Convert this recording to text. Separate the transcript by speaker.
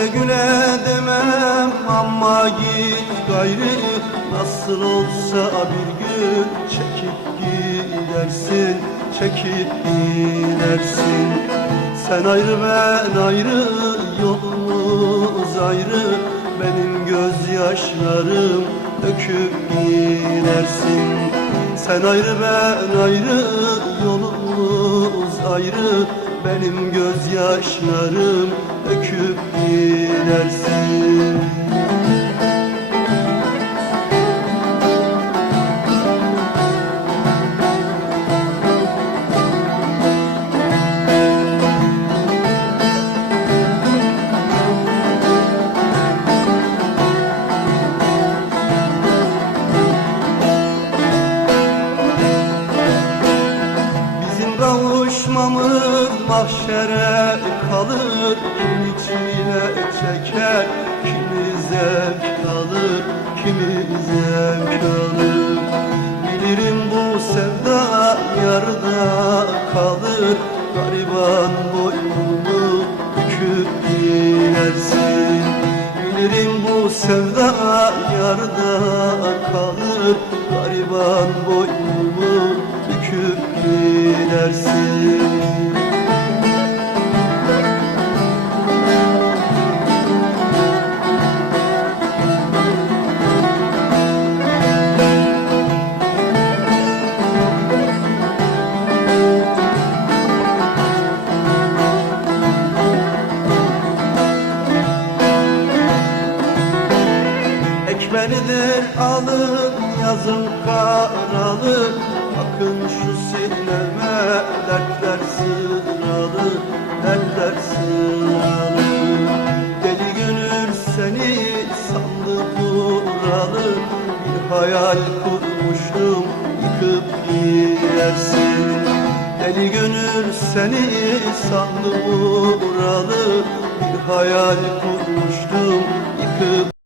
Speaker 1: Güle güle demem ama git gayrı Nasıl olsa bir gün çekip gidersin Çekip gidersin. Sen ayrı ben ayrı yolumuz ayrı. Benim gözyaşlarım döküp gidersin. Sen ayrı ben ayrı yolumuz ayrı. Benim gözyaşlarım Döküp gidersin kavuşmamız mahşere kalır Kimi çile çeker, kimi zevk alır Kimi zevk alır. Bilirim bu sevda yarıda kalır. Gariban boynunu büküp gidersin Bilirim bu sevda yarıda kalır. Gariban boynunu büküp gidersin Ekmelidir alın yazın karalı Bakın şu sineme dertler sıralı Dertler sıralı Deli gönül seni sandı buralı. Bir hayal kurmuştum yıkıp gidersin Deli gönül seni sandı buralı. Bir hayal kurmuştum yıkıp